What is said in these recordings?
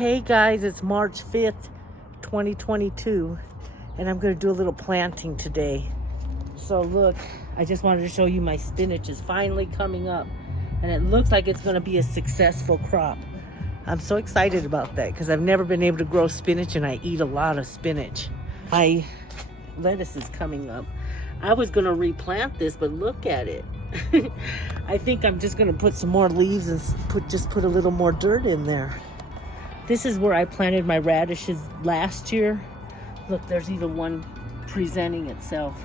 Hey guys, it's March 5th, 2022, and I'm going to do a little planting today. So look, I just wanted to show you my spinach is finally coming up, and it looks like it's going to be a successful crop. I'm so excited about that because I've never been able to grow spinach, and I eat a lot of spinach. My lettuce is coming up. I was going to replant this, but look at it. I think I'm just going to put some more leaves and put a little more dirt in there. This is where I planted my radishes last year. Look, there's even one presenting itself.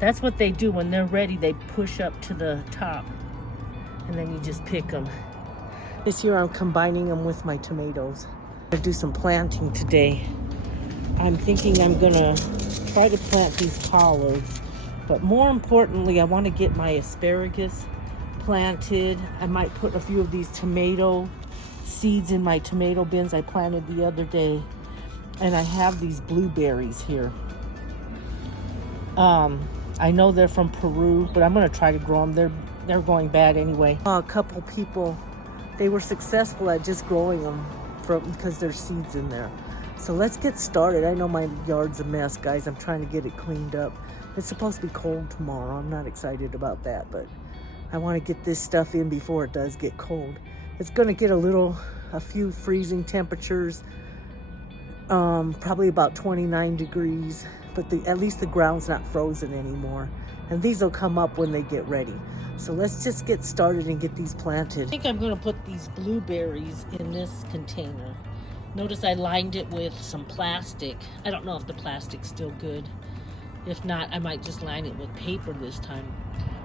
That's what they do when they're ready. They push up to the top and then you just pick them. This year I'm combining them with my tomatoes. I'm gonna do some planting today. I'm thinking I'm gonna try to plant these collards, but more importantly, I want to get my asparagus planted. I might put a few of these tomato seeds in my tomato bins I planted the other day, and I have these blueberries here. I know they're from Peru, but I'm gonna try to grow them. They're going bad anyway. A couple people, they were successful at just growing them because there's seeds in there. So let's get started. I know my yard's a mess, guys. I'm trying to get it cleaned up. It's supposed to be cold tomorrow. I'm not excited about that, but I want to get this stuff in before it does get cold. It's going to get a few freezing temperatures, probably about 29 degrees, but at least the ground's not frozen anymore. And these will come up when they get ready. So let's just get started and get these planted. I think I'm going to put these blueberries in this container. Notice I lined it with some plastic. I don't know if the plastic's still good. If not, I might just line it with paper this time.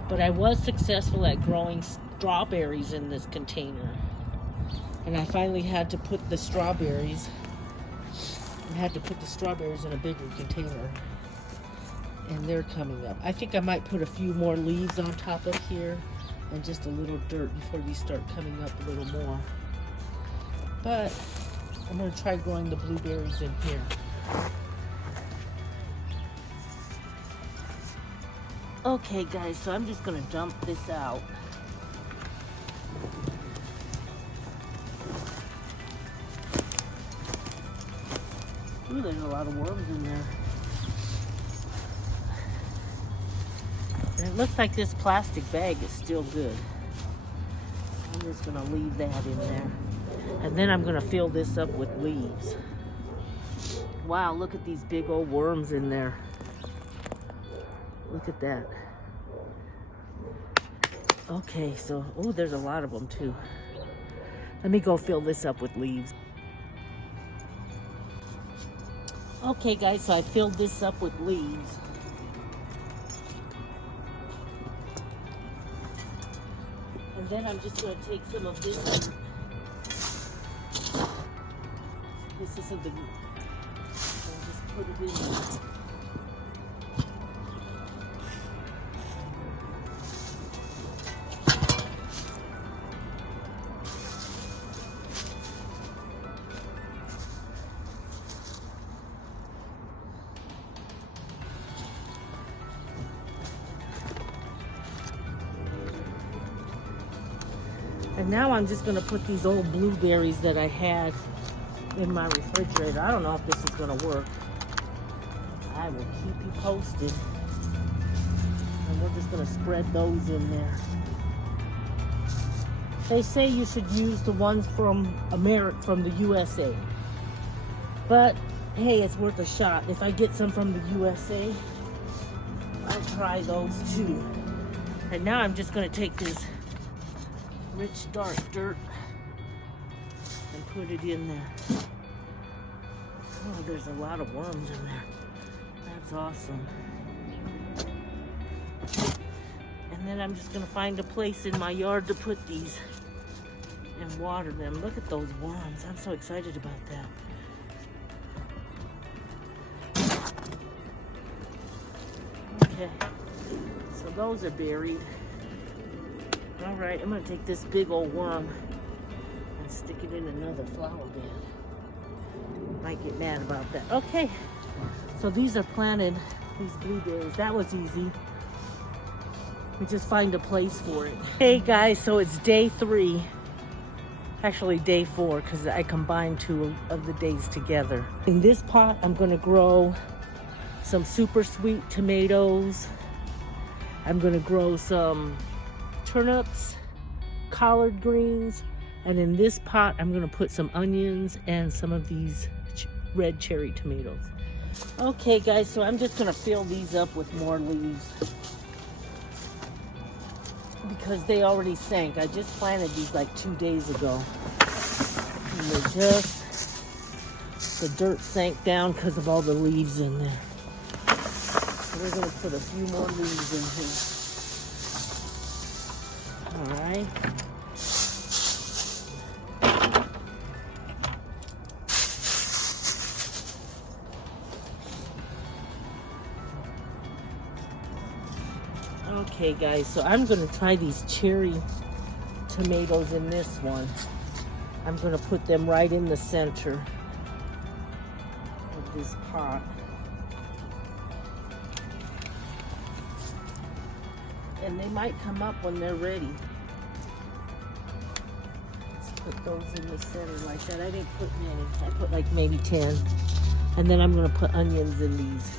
But I was successful at growing strawberries in this container. And I finally had to put the strawberries in a bigger container. And they're coming up. I think I might put a few more leaves on top of here and just a little dirt before these start coming up a little more. But I'm going to try growing the blueberries in here. Okay guys, so I'm just going to dump this out. Ooh, there's a lot of worms in there. And it looks like this plastic bag is still good. I'm just going to leave that in there. And then I'm going to fill this up with leaves. Wow, look at these big old worms in there. Look at that. Okay, so, oh, there's a lot of them too. Let me go fill this up with leaves. Okay guys, so I filled this up with leaves. And then I'm just going to take some of this. This is something. And just put it in there. And now I'm just going to put these old blueberries that I had in my refrigerator. I don't know if this is going to work. I will keep you posted. And we're just going to spread those in there. They say you should use the ones from the USA. But hey, it's worth a shot. If I get some from the USA, I'll try those too. And now I'm just going to take this rich dark dirt and put it in there. Oh, there's a lot of worms in there. That's awesome. And then I'm just gonna find a place in my yard to put these and water them. Look at those worms. I'm so excited about that. Okay, so those are buried. All right, I'm gonna take this big old worm and stick it in another flower bed. Might get mad about that. Okay, so these are planted, these blueberries. That was easy. We just find a place for it. Hey guys, so it's day 3. Actually, day 4, because I combined 2 of the days together. In this pot, I'm going to grow some super sweet tomatoes. I'm going to grow some turnips, collard greens, and in this pot, I'm going to put some onions and some of these red cherry tomatoes. Okay, guys, so I'm just going to fill these up with more leaves because they already sank. I just planted these like 2 days ago. And the dirt sank down because of all the leaves in there. So we're going to put a few more leaves in here. All right. Okay, guys, so I'm going to try these cherry tomatoes in this one. I'm going to put them right in the center of this pot. And they might come up when they're ready. Let's put those in the center like that. I didn't put many. I put like maybe 10. And then I'm going to put onions in these.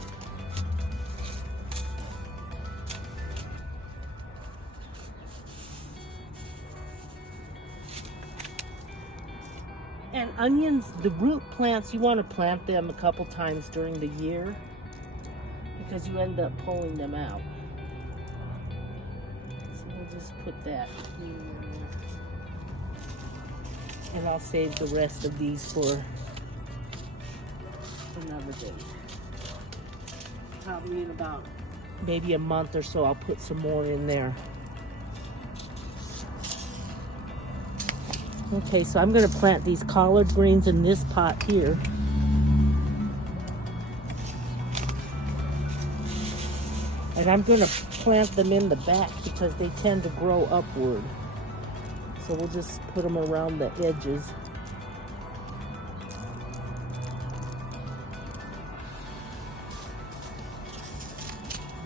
And onions, the root plants, you want to plant them a couple times during the year because you end up pulling them out. So we'll just put that in there. And I'll save the rest of these for another day. Probably in about maybe a month or so, I'll put some more in there. Okay, so I'm going to plant these collard greens in this pot here. And I'm going to plant them in the back because they tend to grow upward. So we'll just put them around the edges.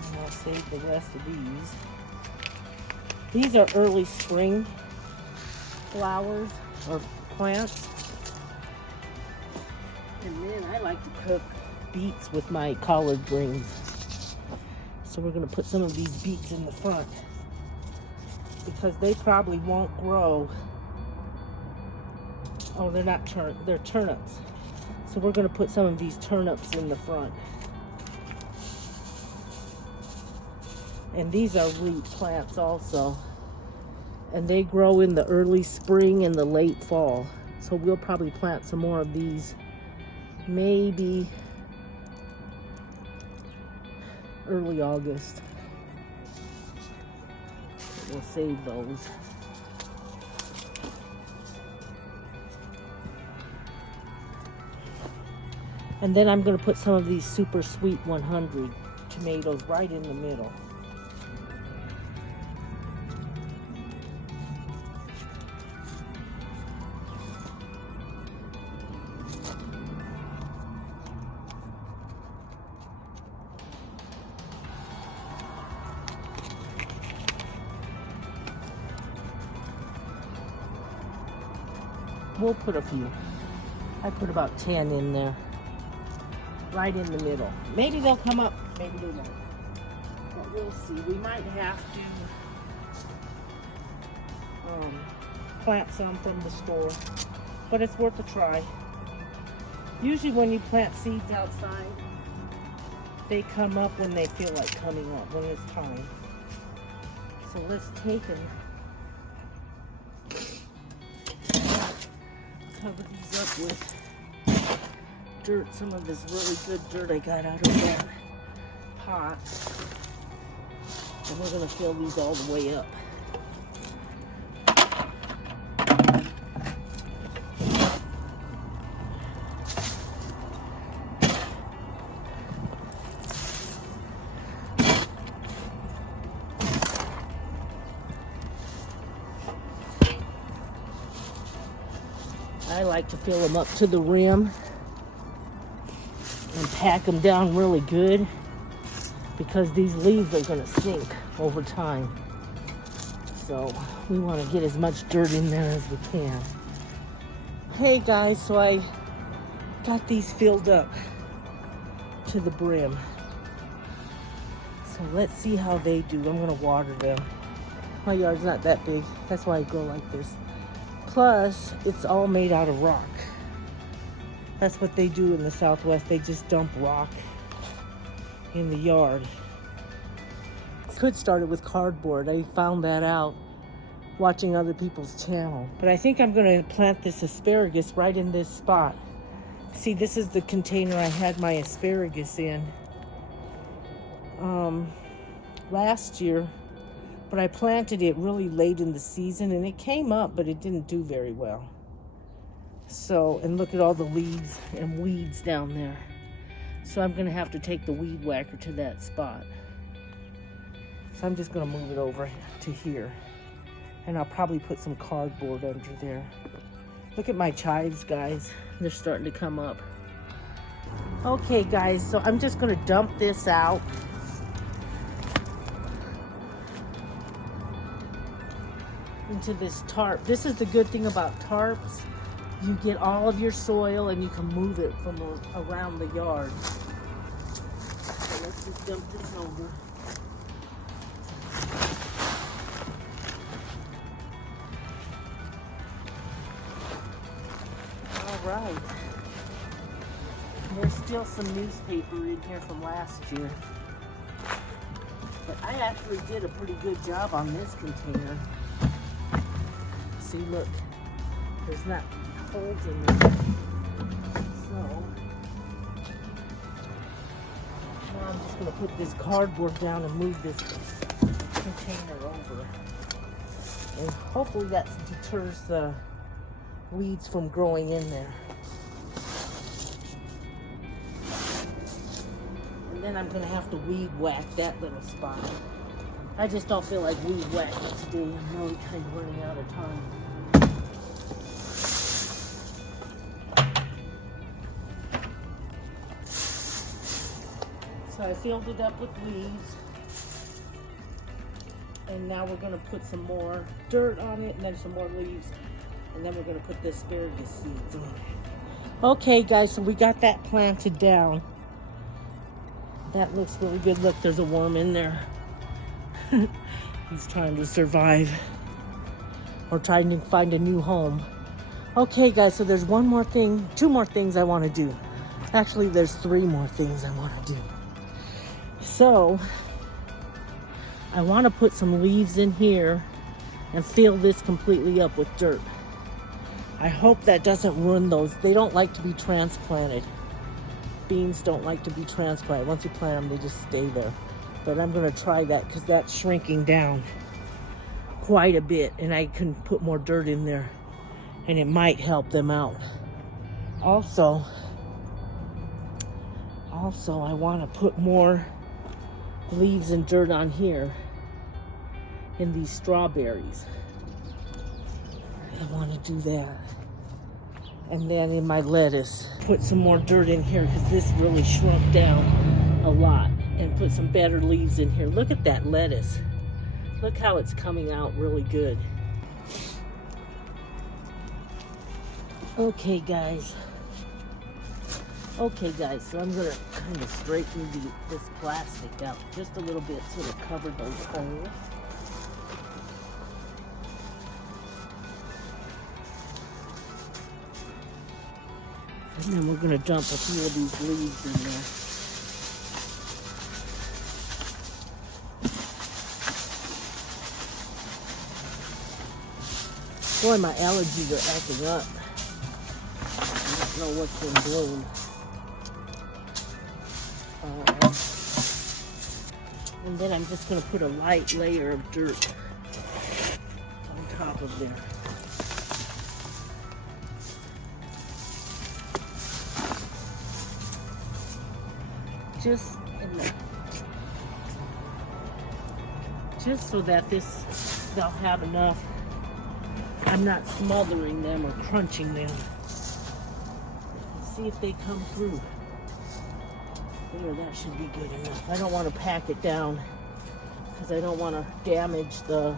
And I'll save the rest of these. These are early spring flowers or plants. And then I like to cook beets with my collard greens. So we're going to put some of these beets in the front because they probably won't grow. Oh, they're not they're turnips. So we're going to put some of these turnips in the front. And these are root plants also. And they grow in the early spring and the late fall. So we'll probably plant some more of these maybe early August. So we'll save those. And then I'm going to put some of these super sweet 100 tomatoes right in the middle. We'll put a few. I put about 10 in there. Right in the middle. Maybe they'll come up, maybe they won't. But we'll see. We might have to plant some from the store. But it's worth a try. Usually when you plant seeds outside, they come up when they feel like coming up, when it's time. So let's take and cover these up with dirt, some of this really good dirt I got out of that pot. And we're going to fill these all the way up. I like to fill them up to the rim and pack them down really good because these leaves are going to sink over time. So we want to get as much dirt in there as we can. Okay guys, so I got these filled up to the brim. So let's see how they do. I'm gonna water them. My yard's not that big, that's why I grow like this. Plus, it's all made out of rock. That's what they do in the Southwest. They just dump rock in the yard. Could start it with cardboard. I found that out watching other people's channel. But I think I'm gonna plant this asparagus right in this spot. See, this is the container I had my asparagus in last year, but I planted it really late in the season and it came up, but it didn't do very well. So, and look at all the leaves and weeds down there. So I'm gonna have to take the weed whacker to that spot. So I'm just gonna move it over to here. And I'll probably put some cardboard under there. Look at my chives, guys. They're starting to come up. Okay, guys, so I'm just gonna dump this out. Into this tarp. This is the good thing about tarps. You get all of your soil and you can move it from around the yard. So let's just dump this over. All right. There's still some newspaper in here from last year. But I actually did a pretty good job on this container. See, look, there's not holes in there. So, now I'm just gonna put this cardboard down and move this container over. And hopefully that deters the weeds from growing in there. And then I'm gonna have to weed whack that little spot. I just don't feel like weed whacking today. I'm really kind of running out of time. So I filled it up with leaves. And now we're gonna put some more dirt on it and then some more leaves. And then we're gonna put the asparagus seeds on it. Okay guys, so we got that planted down. That looks really good. Look, there's a worm in there. He's trying to survive or trying to find a new home. Okay guys, so there's one more thing, two more things I want to do. Actually, there's three more things I want to do. So I want to put some leaves in here and fill this completely up with dirt. I hope that doesn't ruin those. They don't like to be transplanted. Beans don't like to be transplanted. Once you plant them, they just stay there. But I'm gonna try that because that's shrinking down quite a bit and I can put more dirt in there and it might help them out. Also, I wanna put more leaves and dirt on here in these strawberries. I wanna do that. And then in my lettuce, put some more dirt in here because this really shrunk down a lot. And put some better leaves in here. Look at that lettuce. Look how it's coming out really good. Okay guys, so I'm gonna kind of straighten this plastic out just a little bit so to cover those holes. And then we're gonna dump a few of these leaves in there. Boy, my allergies are acting up. I don't know what's in bloom. And then I'm just going to put a light layer of dirt on top of there. Just so that they'll have enough. I'm not smothering them or crunching them. Let's see if they come through. There, that should be good enough. I don't want to pack it down because I don't want to damage the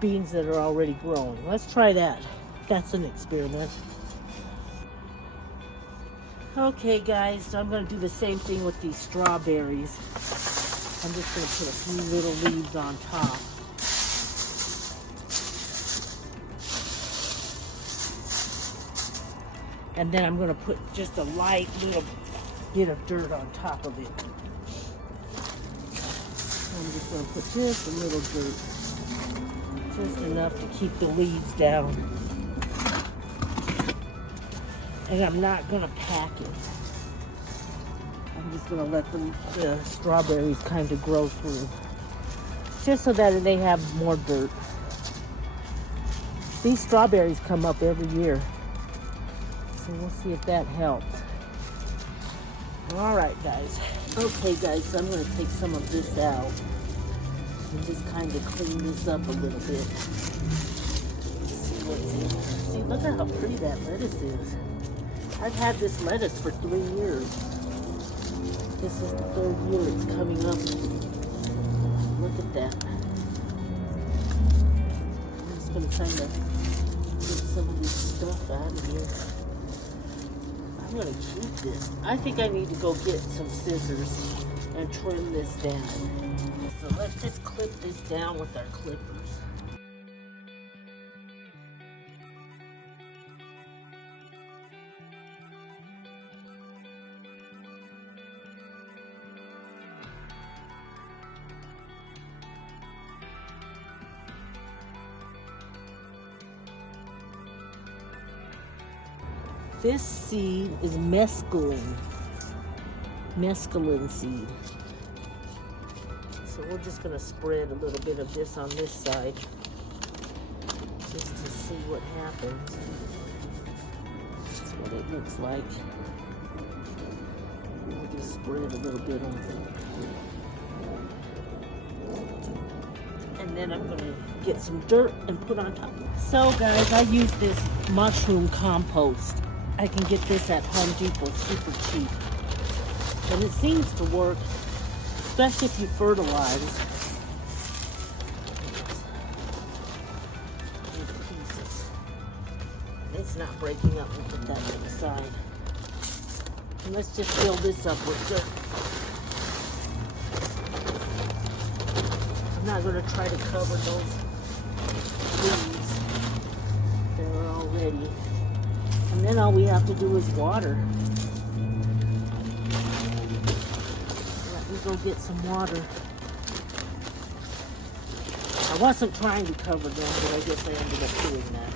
beans that are already growing. Let's try that. That's an experiment. Okay guys, so I'm gonna do the same thing with these strawberries. I'm just gonna put a few little leaves on top. And then I'm gonna put just a light little bit of dirt on top of it. I'm just gonna put just a little dirt. Just enough to keep the leaves down. And I'm not gonna pack it. I'm just gonna let the strawberries kind of grow through. Just so that they have more dirt. These strawberries come up every year. So we'll see if that helps. All right, guys. Okay, guys, so I'm gonna take some of this out and just kind of clean this up a little bit. See what's in here. See, look at how pretty that lettuce is. I've had this lettuce for 3 years. This is the 3rd year it's coming up. Look at that. I'm just gonna try to get some of this stuff out of here. I'm gonna keep this. I think I need to go get some scissors and trim this down. So let's just clip this down with our clippers. This seed is mescaline seed. So we're just gonna spread a little bit of this on this side just to see what happens. That's what it looks like. We'll just spread a little bit on it. And then I'm gonna get some dirt and put on top. So guys, I use this mushroom compost. I can get this at Home Depot super cheap. And it seems to work, especially if you fertilize. Pieces. It's not breaking up. We'll put that to the side. And let's just fill this up with dirt. I'm not going to try to cover those leaves. They're all ready. And then all we have to do is water. Let me go get some water. I wasn't trying to cover them, but I guess I ended up doing that.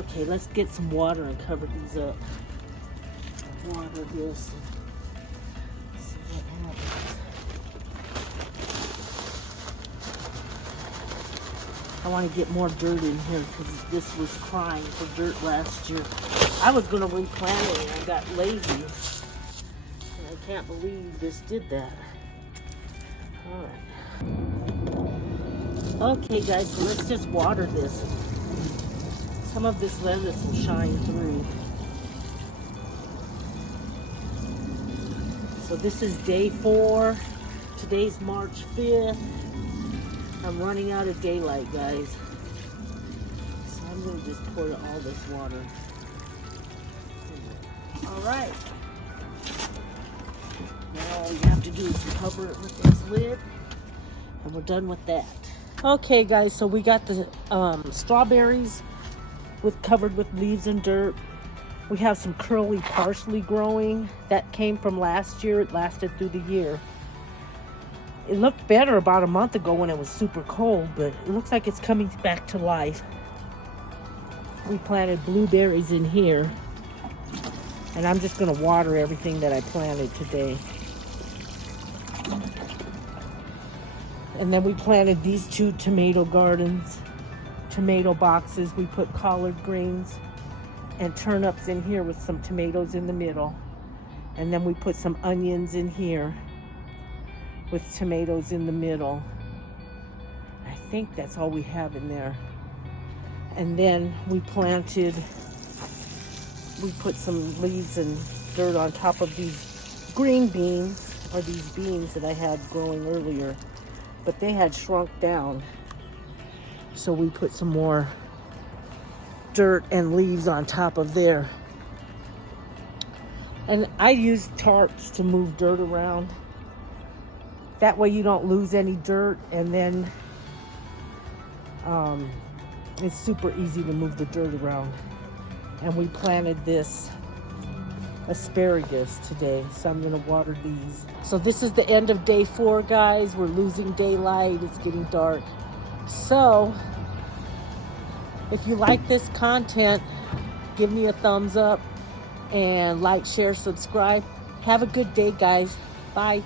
Okay, let's get some water and cover these up. Water this. See what happens. I want to get more dirt in here because this was crying for dirt last year. I was going to replant it and I got lazy. And I can't believe this did that. Alright. Okay guys, so let's just water this. Some of this lettuce will shine through. So this is day 4. Today's March 5th. I'm running out of daylight, guys. So I'm going to just pour all this water. Alright. Now all you have to do is cover it with this lid. And we're done with that. Okay, guys, so we got the strawberries covered with leaves and dirt. We have some curly parsley growing. That came from last year. It lasted through the year. It looked better about a month ago when it was super cold, but it looks like it's coming back to life. We planted blueberries in here, and I'm just going to water everything that I planted today. And then we planted these 2 tomato gardens, tomato boxes. We put collard greens and turnips in here with some tomatoes in the middle. And then we put some onions in here with tomatoes in the middle. I think that's all we have in there. And then we put some leaves and dirt on top of these green beans, or these beans that I had growing earlier, but they had shrunk down. So we put some more dirt and leaves on top of there. And I use tarps to move dirt around. That way you don't lose any dirt, and then it's super easy to move the dirt around. And we planted this asparagus today, so I'm gonna water these. So this is the end of day 4, guys. We're losing daylight, it's getting dark. So if you like this content, give me a thumbs up and like, share, subscribe. Have a good day, guys. Bye.